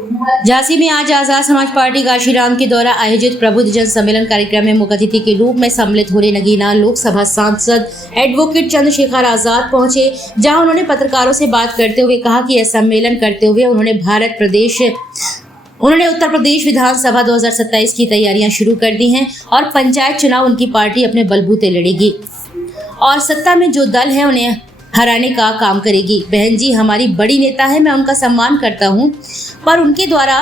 झांसी में आज आजाद समाज पार्टी काशीराम के द्वारा आयोजित प्रबुद्ध जन सम्मेलन कार्यक्रम में मुख्य अतिथि के रूप में सम्मिलित होने नगीना लोकसभा सांसद एडवोकेट चंद्रशेखर आजाद पहुंचे, जहां उन्होंने पत्रकारों से बात करते हुए कहा कि यह सम्मेलन करते हुए उन्होंने उत्तर प्रदेश विधानसभा 2027 की तैयारियां शुरू कर दी हैं और पंचायत चुनाव उनकी पार्टी अपने बलबूते लड़ेगी और सत्ता में जो दल है उन्हें हराने का काम करेगी। बहन जी हमारी बड़ी नेता है, मैं उनका सम्मान करता हूं, पर उनके द्वारा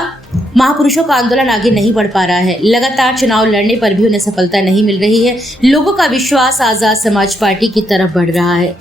महापुरुषों का आंदोलन आगे नहीं बढ़ पा रहा है। लगातार चुनाव लड़ने पर भी उन्हें सफलता नहीं मिल रही है। लोगों का विश्वास आजाद समाज पार्टी की तरफ बढ़ रहा है।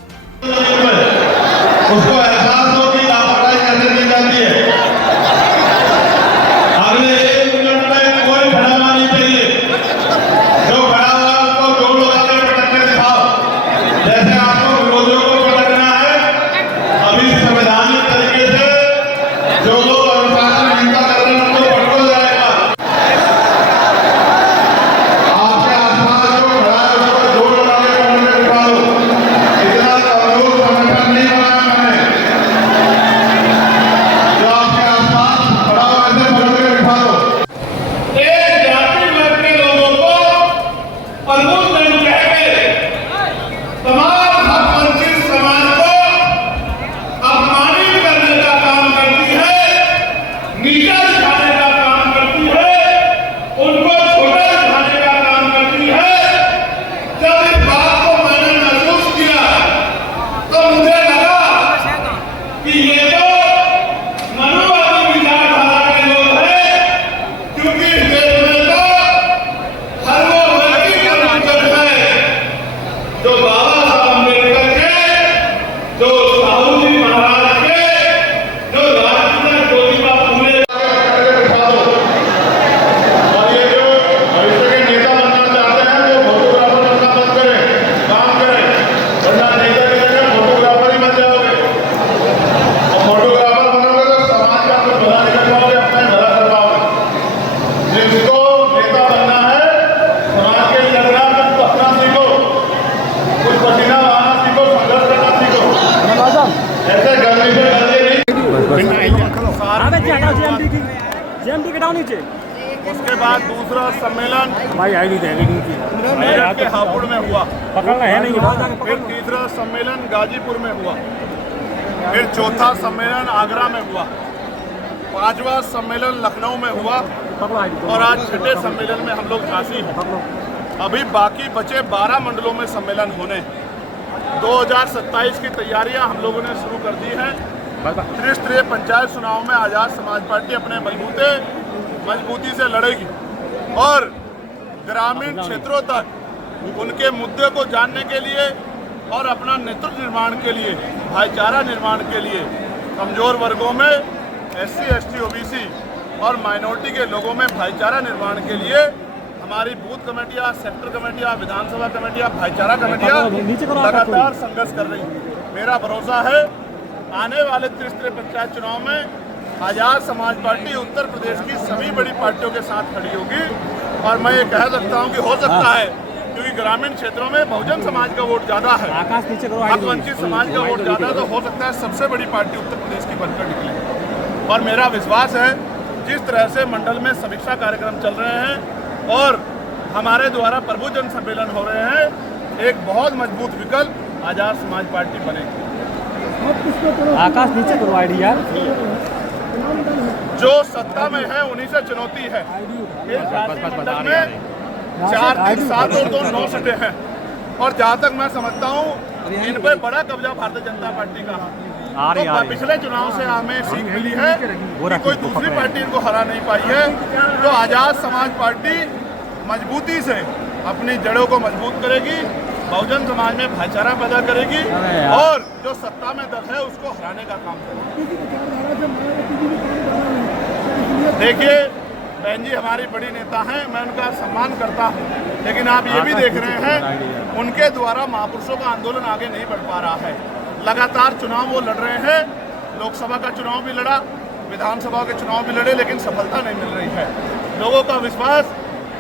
उसके बाद दूसरा सम्मेलन मेरठ के हापुड़ में हुआ, फिर तीसरा सम्मेलन गाजीपुर में हुआ, फिर चौथा सम्मेलन आगरा में हुआ, पांचवा सम्मेलन लखनऊ में हुआ और आज छठे सम्मेलन में हम लोग झांसी हैं। अभी बाकी बचे 12 मंडलों में सम्मेलन होने। 2027 की तैयारियां हम लोगों ने शुरू कर दी हैं। त्रिस्तरीय पंचायत चुनाव में आजाद समाज पार्टी अपने बलबूते मजबूती से लड़ेगी और ग्रामीण क्षेत्रों तक उनके मुद्दे को जानने के लिए और अपना नेतृत्व निर्माण के लिए, भाईचारा निर्माण के लिए कमजोर वर्गों में SC, ST, OBC और माइनॉरिटी के लोगों में भाईचारा निर्माण के लिए हमारी बूथ कमेटियां, सेक्टर कमेटियां, विधानसभा कमेटियां, भाईचारा कमेटियां लगातार संघर्ष कर रही हैं। मेरा भरोसा है आने वाले त्रिस्तरीय पंचायत चुनाव में आजाद समाज पार्टी उत्तर प्रदेश की सभी बड़ी पार्टियों के साथ खड़ी होगी और मैं ये कह सकता हूँ कि हो सकता है, क्योंकि ग्रामीण क्षेत्रों में बहुजन समाज का वोट ज्यादा है, वंचित समाज का वोट ज्यादा, तो हो सकता है सबसे बड़ी पार्टी उत्तर प्रदेश की बनकर निकले। और मेरा विश्वास है जिस तरह से मंडल में समीक्षा कार्यक्रम चल रहे हैं और हमारे द्वारा प्रबुद्ध जन सम्मेलन हो रहे हैं, एक बहुत मजबूत विकल्प आजाद समाज पार्टी बनेगी। आकाश नीचे करो आईडी यार। जो सत्ता में है उन्हीं से चुनौती है। मंडल में 4-7 और 2 सीटें हैं और जहाँ तक मैं समझता हूँ इन पर बड़ा कब्जा भारतीय जनता पार्टी का है। तो पिछले चुनाव से हमें सीख मिली है कि कोई दूसरी पार्टी इनको हरा नहीं पाई है। तो आजाद समाज पार्टी मजबूती से अपनी जड़ों को मजबूत करेगी, बहुजन समाज में भाईचारा पैदा करेगी और जो सत्ता में दल है उसको हराने का काम करेगी। देखिए बहन जी हमारी बड़ी नेता हैं, मैं उनका सम्मान करता हूं, लेकिन आप ये भी देख रहे हैं उनके द्वारा महापुरुषों का आंदोलन आगे नहीं बढ़ पा रहा है। लगातार चुनाव वो लड़ रहे हैं, लोकसभा का चुनाव भी लड़ा, विधानसभा के चुनाव भी लड़े, लेकिन सफलता नहीं मिल रही है। लोगों का विश्वास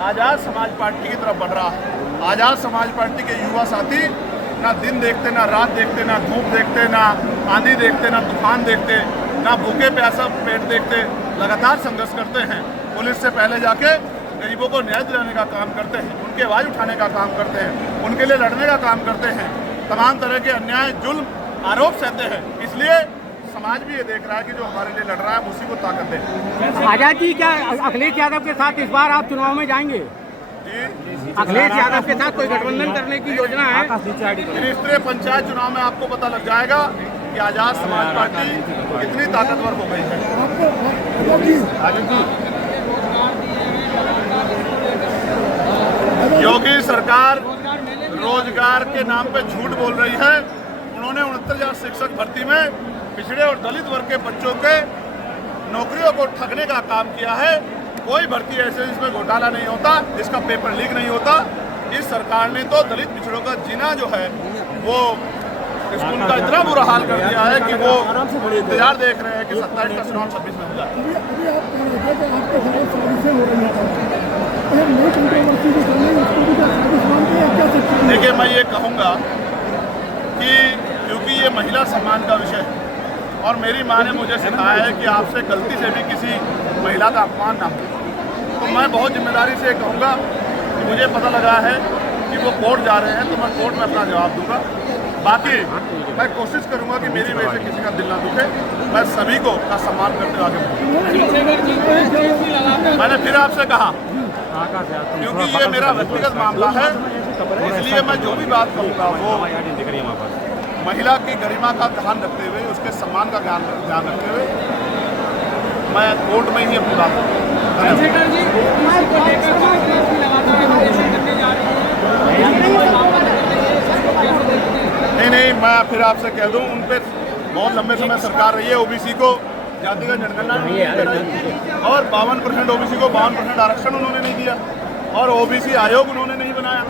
आजाद समाज पार्टी की तरफ बढ़ रहा है। आजाद समाज पार्टी के युवा साथी ना दिन देखते, ना रात देखते, ना धूप देखते, ना आंधी देखते, ना तूफान देखते, ना भूखे प्यासा पेट देखते, लगातार संघर्ष करते हैं। पुलिस से पहले जाके गरीबों को न्याय दिलाने का काम करते हैं, उनकी आवाज़ उठाने का काम करते हैं, उनके लिए लड़ने का काम करते हैं, तमाम तरह के अन्याय, जुल्म, आरोप सहते हैं। इसलिए समाज भी ये देख रहा है कि जो हमारे लिए लड़ रहा है उसी को ताकत दे। आजादी क्या अखिलेश यादव के साथ इस बार आप चुनाव में जाएंगे? अखिलेश यादव के साथ कोई गठबंधन करने की योजना है? त्रिस्तरीय पंचायत चुनाव में आपको पता लग जाएगा कि आजाद समाज पार्टी कितनी ताकतवर हो गई है। योगी सरकार रोजगार के नाम पे झूठ बोल रही है। उन्होंने 69,000 शिक्षक भर्ती में पिछड़े और दलित वर्ग के बच्चों के नौकरियों को ठगने का काम किया है। कोई भर्ती ऐसे जिसमें घोटाला नहीं होता, जिसका पेपर लीक नहीं होता। इस सरकार ने तो दलित पिछड़ों का जीना जो है वो उनका इतना बुरा हाल कर दिया है कि वो इंतजार देख रहे हैं कि 27 का चुनाव 26 में हो जाए। देखिए, मैं ये कहूँगा कि क्योंकि ये महिला सम्मान का विषय है और मेरी माँ ने मुझे सिखाया है कि आपसे गलती से भी किसी महिला का अपमान ना हो, तो मैं बहुत जिम्मेदारी से कहूँगा कि मुझे पता लगा है कि वो कोर्ट जा रहे हैं तो मैं कोर्ट में अपना जवाब दूंगा। बाकी मैं कोशिश करूंगा कि मेरी वजह से किसी का दिल ना दुखे। मैं सभी को का सम्मान करते हुए आगे बढ़ूंगा। मैंने फिर आपसे कहा क्योंकि ये मेरा व्यक्तिगत मामला है, इसलिए मैं जो भी बात कहूँगा वो महिला की गरिमा का ध्यान रखते हुए, उसके सम्मान का ध्यान रखते हुए मैं कोर्ट में ही अपनी बात करूँगा। नहीं, मैं फिर आपसे कह दूं, उन पे बहुत लंबे समय सरकार रही है। ओबीसी को जातिगत जनगणना और 52% ओबीसी को 52% आरक्षण उन्होंने नहीं दिया और ओबीसी आयोग उन्होंने नहीं बनाया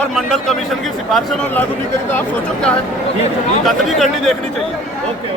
और मंडल कमीशन की सिफारिशें उन्होंने लागू नहीं करी। तो आप सोचो क्या है, कतरी करनी देखनी चाहिए। ओके।